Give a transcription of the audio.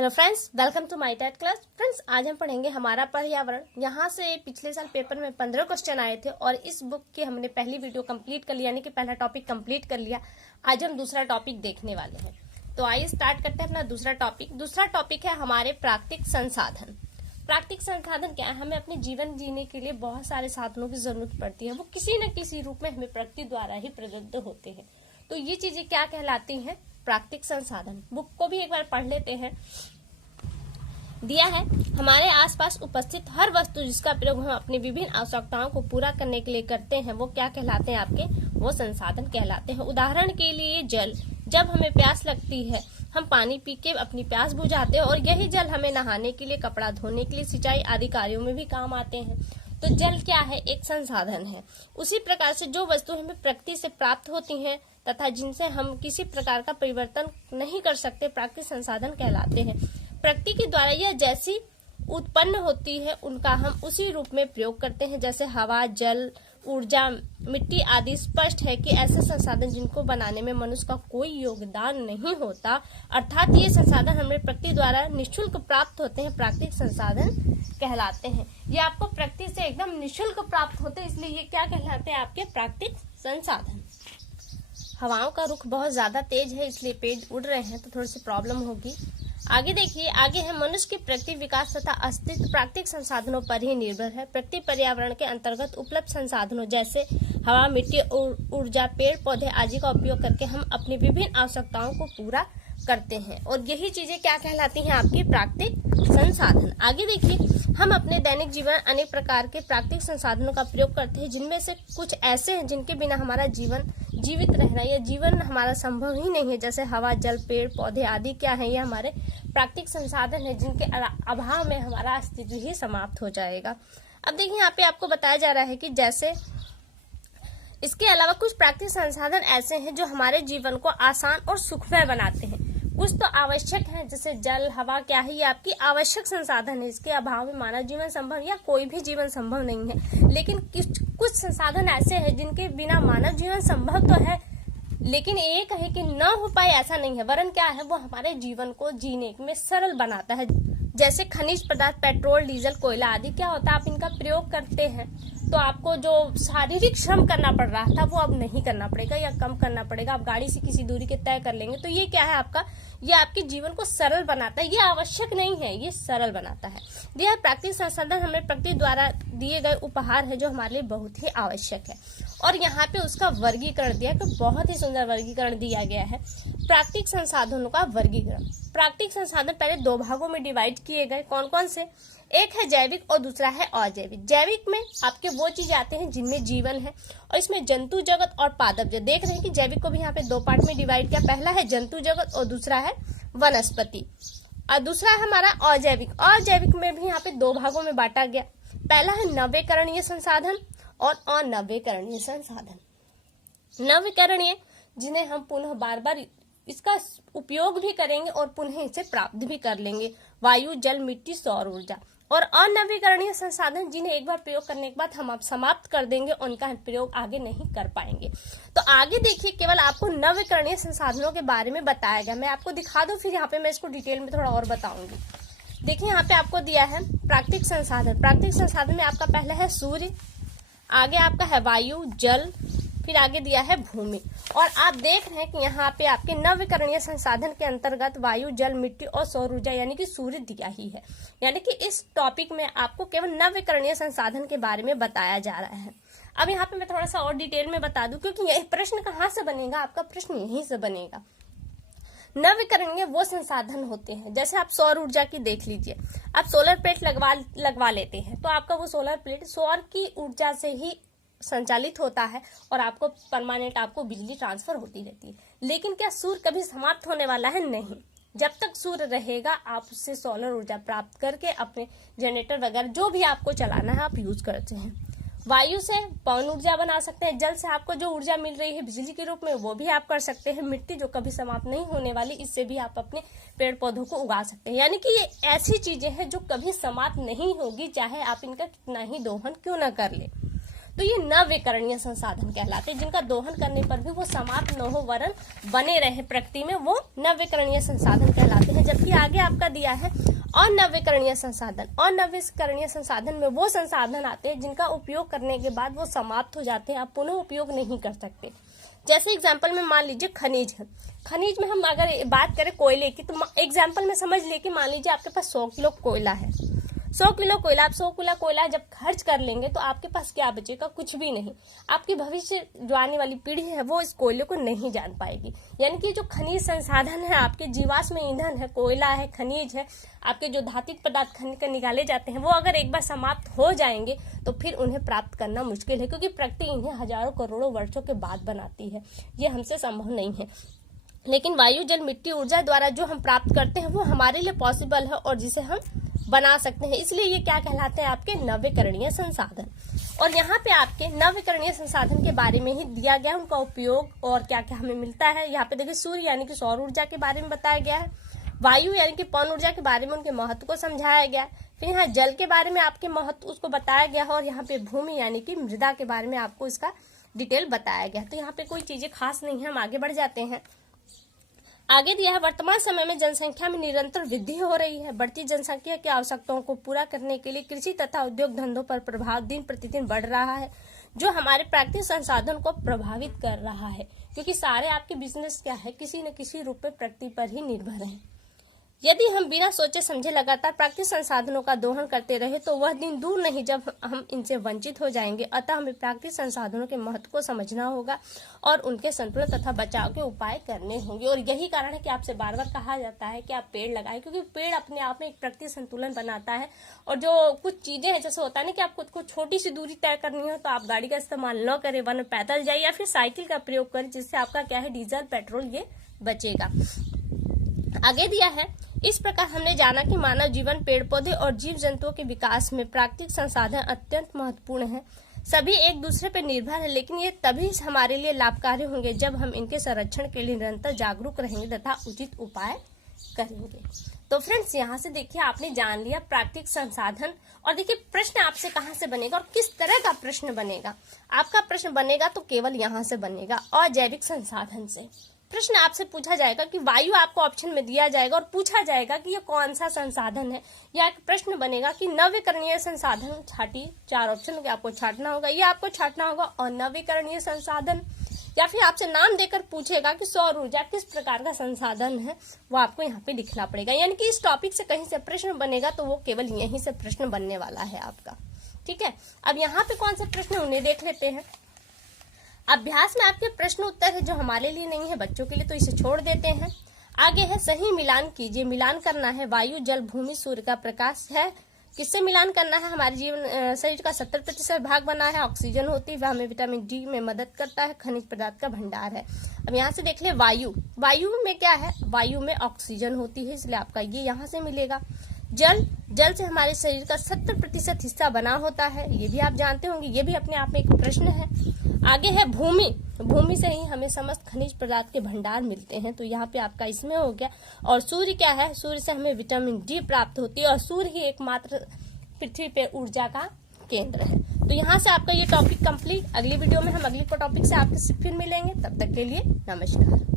Hello friends, welcome to my TET class. Friends, आज हम पढ़ेंगे हमारा पर्यावरण। यहाँ से पिछले साल पेपर में 15 क्वेश्चन आए थे और इस बुक की हमने पहली वीडियो कंप्लीट कर लिया, यानी कि पहला टॉपिक कंप्लीट कर लिया। आज हम दूसरा टॉपिक देखने वाले हैं। तो आइए स्टार्ट करते हैं अपना दूसरा टॉपिक। दूसरा टॉपिक है हमारे प्राकृतिक संसाधन। प्राकृतिक संसाधन क्या है? हमें अपने जीवन जीने के लिए बहुत सारे साधनों की जरूरत पड़ती है। वो किसी न किसी रूप में हमें प्रकृति द्वारा ही प्रदत्त होते हैं। तो ये चीजें क्या कहलाती हैं? प्राकृतिक संसाधन। बुक को भी एक बार पढ़ लेते हैं। दिया है, हमारे आसपास उपस्थित हर वस्तु जिसका प्रयोग हम अपनी विभिन्न आवश्यकताओं को पूरा करने के लिए करते हैं, वो क्या कहलाते हैं? आपके वो संसाधन कहलाते हैं। उदाहरण के लिए जल। जब हमें प्यास लगती है, हम पानी पी के अपनी प्यास बुझाते हैं और यही जल हमें नहाने के लिए, कपड़ा धोने के लिए, सिंचाई आदि कार्यों में भी काम आते हैं। तो जल क्या है? एक संसाधन है। उसी प्रकार से जो वस्तु हमें प्रकृति से प्राप्त होती हैं तथा जिनसे हम किसी प्रकार का परिवर्तन नहीं कर सकते, प्राकृतिक संसाधन कहलाते हैं। प्रकृति के द्वारा यह जैसी उत्पन्न होती है, उनका हम उसी रूप में प्रयोग करते हैं, जैसे हवा, जल, ऊर्जा, मिट्टी आदि। स्पष्ट है कि ऐसे संसाधन जिनको बनाने में मनुष्य का कोई योगदान नहीं होता, अर्थात ये संसाधन हमें प्रकृति द्वारा निःशुल्क प्राप्त होते हैं, प्राकृतिक संसाधन कहलाते हैं। ये आपको प्रकृति से एकदम निःशुल्क प्राप्त होते हैं, इसलिए ये क्या कहलाते हैं? आपके प्राकृतिक संसाधन। हवाओं का रुख बहुत ज्यादा तेज है, इसलिए पेड़ उड़ रहे हैं, तो थोड़ी सी प्रॉब्लम होगी। आगे देखिए, आगे है मनुष्य की प्रकृति विकास तथा अस्तित्व प्राकृतिक संसाधनों पर ही निर्भर है। प्रकृति पर्यावरण के अंतर्गत उपलब्ध संसाधनों जैसे हवा, मिट्टी, ऊर्जा, पेड़ पौधे आदि का उपयोग करके हम अपनी विभिन्न आवश्यकताओं को पूरा करते हैं, और यही चीजें क्या कहलाती हैं? आपकी प्राकृतिक संसाधन। आगे देखिए, हम अपने दैनिक जीवन अनेक प्रकार के प्राकृतिक संसाधनों का प्रयोग करते हैं, जिनमें से कुछ ऐसे हैं जिनके बिना हमारा जीवन जीवित रहना या जीवन हमारा संभव ही नहीं है, जैसे हवा, जल, पेड़ पौधे आदि। क्या है? ये हमारे प्राकृतिक संसाधन है, जिनके अभाव में हमारा अस्तित्व ही समाप्त हो जाएगा। अब देखिए, यहाँ पे आपको बताया जा रहा है कि जैसे इसके अलावा कुछ प्राकृतिक संसाधन ऐसे हैं जो हमारे जीवन को आसान और सुखमय बनाते हैं। कुछ तो आवश्यक है, जैसे जल, हवा। क्या है? ये आपकी आवश्यक संसाधन है, इसके अभाव में मानव जीवन संभव या कोई भी जीवन संभव नहीं है। लेकिन कुछ संसाधन ऐसे हैं जिनके बिना मानव जीवन संभव तो है, लेकिन ये कहे कि न हो पाए ऐसा नहीं है, वरन क्या है? वो हमारे जीवन को जीने में सरल बनाता है। जैसे खनिज पदार्थ, पेट्रोल, डीजल, कोयला आदि। क्या होता है? आप इनका प्रयोग करते हैं तो आपको जो शारीरिक श्रम करना पड़ रहा था, वो अब नहीं करना पड़ेगा या कम करना पड़ेगा। आप गाड़ी से किसी दूरी के तय कर लेंगे। तो ये क्या है? आपका ये आपके जीवन को सरल बनाता है। ये आवश्यक नहीं है, ये सरल बनाता है। यह प्राकृतिक संसाधन हमें प्रकृति द्वारा दिए गए उपहार है, जो हमारे लिए बहुत ही आवश्यक है। और यहाँ पे उसका वर्गीकरण दिया, तो बहुत ही सुंदर वर्गीकरण दिया गया है। प्राकृतिक संसाधनों का वर्गीकरण। प्राकृतिक संसाधन पहले दो भागों में डिवाइड किए गए। कौन कौन से? एक है जैविक और दूसरा है अजैविक। जैविक में आपके वो चीज आते हैं जिनमें जीवन है, और इसमें जंतु जगत और पादप जगत। देख रहे हैं कि जैविक को भी यहाँ पे दो पार्ट में डिवाइड किया। पहला है जंतु जगत और दूसरा है वनस्पति, और दूसरा है हमारा अजैविक। अजैविक में भी यहाँ पे दो भागों में बांटा गया। पहला है नवीकरणीय संसाधन और अनवीकरणीय संसाधन। नवीकरणीय, जिन्हें हम पुनः बार बार इसका उपयोग भी करेंगे और पुनः इसे प्राप्त भी कर लेंगे। वायु, जल, मिट्टी, सौर ऊर्जा। और अनवीकरणीय संसाधन, जिन्हें एक बार प्रयोग करने के बाद हम आप समाप्त कर देंगे, उनका प्रयोग आगे नहीं कर पाएंगे। तो आगे देखिए, केवल आपको नवीकरणीय संसाधनों के बारे में बताया गया। मैं आपको दिखा दूं, फिर यहाँ पे मैं इसको डिटेल में थोड़ा और बताऊंगी। देखिए, यहाँ पे आपको दिया है प्राकृतिक संसाधन। प्राकृतिक संसाधन में आपका पहला है सूर्य, आगे आपका है वायु, जल, फिर आगे दिया है भूमि। और आप देख रहे हैं कि यहाँ पे आपके नवीकरणीय संसाधन के अंतर्गत वायु, जल, मिट्टी और सौर ऊर्जा यानी कि सूर्य दिया ही है। यानी कि इस टॉपिक में आपको केवल नवीकरणीय संसाधन के बारे में बताया जा रहा है। अब यहाँ पे मैं थोड़ा सा और डिटेल में बता दूं, क्योंकि यह प्रश्न कहाँ से बनेगा? आपका प्रश्न यहीं से बनेगा। नवीकरणीय वो संसाधन होते हैं, जैसे आप सौर ऊर्जा की देख लीजिए। आप सोलर प्लेट लगवा लेते हैं, तो आपका वो सोलर प्लेट सौर की ऊर्जा से ही संचालित होता है और आपको परमानेंट आपको बिजली ट्रांसफर होती रहती है। लेकिन क्या सूर्य कभी समाप्त होने वाला है? नहीं। जब तक सूर्य रहेगा, आप उससे सोलर ऊर्जा प्राप्त करके अपने जनरेटर वगैरह जो भी आपको चलाना है, आप यूज करते हैं। वायु से पवन ऊर्जा बना सकते हैं। जल से आपको जो ऊर्जा मिल रही है बिजली के रूप में, वो भी आप कर सकते हैं। मिट्टी, जो कभी समाप्त नहीं होने वाली, इससे भी आप अपने पेड़ पौधों को उगा सकते हैं। यानी कि ये ऐसी चीजें हैं जो कभी समाप्त नहीं होगी, चाहे आप इनका कितना ही दोहन क्यों न कर ले। तो ये नवीकरणीय संसाधन कहलाते हैं, जिनका दोहन करने पर भी वो समाप्त न हो वरन बने रहे प्रकृति में, वो नवीकरणीय संसाधन कहलाते हैं। जबकि आगे आपका दिया है अनवीकरणीय संसाधन। अनवीकरणीय संसाधन में वो संसाधन आते हैं जिनका उपयोग करने के बाद वो समाप्त हो जाते हैं, आप पुनः उपयोग नहीं कर सकते। जैसे एग्जाम्पल में मान लीजिए खनिज है, खनिज में हम अगर बात करें कोयले की, तो एग्जाम्पल में समझ लिए कि मान लीजिए आपके पास 100 किलो कोयला है। 100 किलो कोयला, आप 100 किलो कोयला जब खर्च कर लेंगे तो आपके पास क्या बचेगा? कुछ भी नहीं। आपकी भविष्य जो आने वाली पीढ़ी है वो इस कोयले को नहीं जान पाएगी। यानी कि जो खनिज संसाधन है, आपके जीवाश्म ईंधन है, कोयला है, खनिज है, आपके जो धात्विक पदार्थ खनिज कर निकाले जाते हैं, वो अगर एक बार समाप्त हो जाएंगे तो फिर उन्हें प्राप्त करना मुश्किल है, क्योंकि प्रकृति इन्हें हजारों करोड़ों वर्षों के बाद बनाती है। ये हमसे संभव नहीं है। लेकिन वायु, जल, मिट्टी, ऊर्जा द्वारा जो हम प्राप्त करते हैं वो हमारे लिए पॉसिबल है और जिसे हम बना सकते हैं। इसलिए ये क्या कहलाते हैं? आपके नवीकरणीय संसाधन। और यहाँ पे आपके नवीकरणीय संसाधन के बारे में ही दिया गया, उनका उपयोग और क्या क्या हमें मिलता है। यहाँ पे देखिए सूर्य यानी कि सौर ऊर्जा के बारे में बताया गया है, वायु यानी कि पवन ऊर्जा के बारे में उनके महत्व को समझाया गया है, फिर यहाँ जल के बारे में आपके महत्व उसको बताया गया है, और यहाँ पे भूमि यानी कि मृदा के बारे में आपको इसका डिटेल बताया गया। तो यहाँ पे कोई चीजें खास नहीं है, हम आगे बढ़ जाते हैं। आगे दिया है वर्तमान समय में जनसंख्या में निरंतर वृद्धि हो रही है। बढ़ती जनसंख्या की आवश्यकताओं को पूरा करने के लिए कृषि तथा उद्योग धंधों पर प्रभाव दिन प्रतिदिन बढ़ रहा है, जो हमारे प्राकृतिक संसाधन को प्रभावित कर रहा है, क्योंकि सारे आपके बिजनेस क्या है, किसी न किसी रूप में प्रकृति पर ही निर्भर है। यदि हम बिना सोचे समझे लगातार प्राकृतिक संसाधनों का दोहन करते रहे तो वह दिन दूर नहीं जब हम इनसे वंचित हो जाएंगे। अतः हमें प्राकृतिक संसाधनों के महत्व को समझना होगा और उनके संतुलन तथा बचाव के उपाय करने होंगे। और यही कारण है कि आपसे बार बार कहा जाता है कि आप पेड़ लगाएं, क्योंकि पेड़ अपने आप में एक प्राकृतिक संतुलन बनाता है। और जो कुछ चीजें हैं, जैसे होता है ना कि आपको कुछ छोटी सी दूरी तय करनी हो तो आप गाड़ी का इस्तेमाल न करें, वरना पैदल जाए या फिर साइकिल का प्रयोग करें, जिससे आपका क्या है, डीजल पेट्रोल ये बचेगा। आगे दिया है, इस प्रकार हमने जाना कि मानव जीवन, पेड़ पौधे और जीव जंतुओं के विकास में प्राकृतिक संसाधन अत्यंत महत्वपूर्ण है। सभी एक दूसरे पर निर्भर है, लेकिन ये तभी हमारे लिए लाभकारी होंगे जब हम इनके संरक्षण के लिए निरंतर जागरूक रहेंगे तथा उचित उपाय करेंगे। तो फ्रेंड्स, यहाँ से देखिए आपने जान लिया प्राकृतिक संसाधन। और देखिए प्रश्न आपसे कहाँ से बनेगा और किस तरह का प्रश्न बनेगा। आपका प्रश्न बनेगा तो केवल यहाँ से बनेगा, अजैविक संसाधन से। प्रश्न आपसे पूछा जाएगा कि वायु आपको ऑप्शन में दिया जाएगा और पूछा जाएगा कि ये कौन सा संसाधन है, या एक प्रश्न बनेगा कि नवीकरणीय संसाधन छाटी, 4 ऑप्शन आपको छाटना होगा, ये आपको छाटना होगा और नवीकरणीय संसाधन, या फिर आपसे नाम देकर पूछेगा कि सौर ऊर्जा किस प्रकार का संसाधन है, वो आपको यहाँ पे लिखना पड़ेगा। यानी कि इस टॉपिक से कहीं से प्रश्न बनेगा तो वो केवल यहीं से प्रश्न बनने वाला है आपका। ठीक है, अब यहाँ पे कौन से प्रश्न उन्हें देख लेते हैं। अभ्यास में आपके प्रश्न उत्तर है जो हमारे लिए नहीं है, बच्चों के लिए, तो इसे छोड़ देते हैं। आगे है सही मिलान कीजिए। मिलान करना है वायु, जल, भूमि, सूर्य का प्रकाश है। किससे मिलान करना है? हमारे जीवन शरीर का 70% भाग बना है, ऑक्सीजन होती है, वह हमें विटामिन डी में मदद करता है, खनिज पदार्थ का भंडार है। अब यहाँ से देख ले वायु, वायु में क्या है? वायु में ऑक्सीजन होती है, इसलिए आपका ये यहाँ से मिलेगा। जल, जल से हमारे शरीर का 70% हिस्सा बना होता है, ये भी आप जानते होंगे, ये भी अपने आप में एक प्रश्न है। आगे है भूमि, भूमि से ही हमें समस्त खनिज पदार्थ के भंडार मिलते हैं, तो यहाँ पे आपका इसमें हो गया। और सूर्य क्या है? सूर्य से हमें विटामिन डी प्राप्त होती है, और सूर्य ही एकमात्र पृथ्वी पे ऊर्जा का केंद्र है। तो यहाँ से आपका ये टॉपिक कंप्लीट। अगली वीडियो में हम अगली टॉपिक से आपसे फिर मिलेंगे, तब तक के लिए नमस्कार।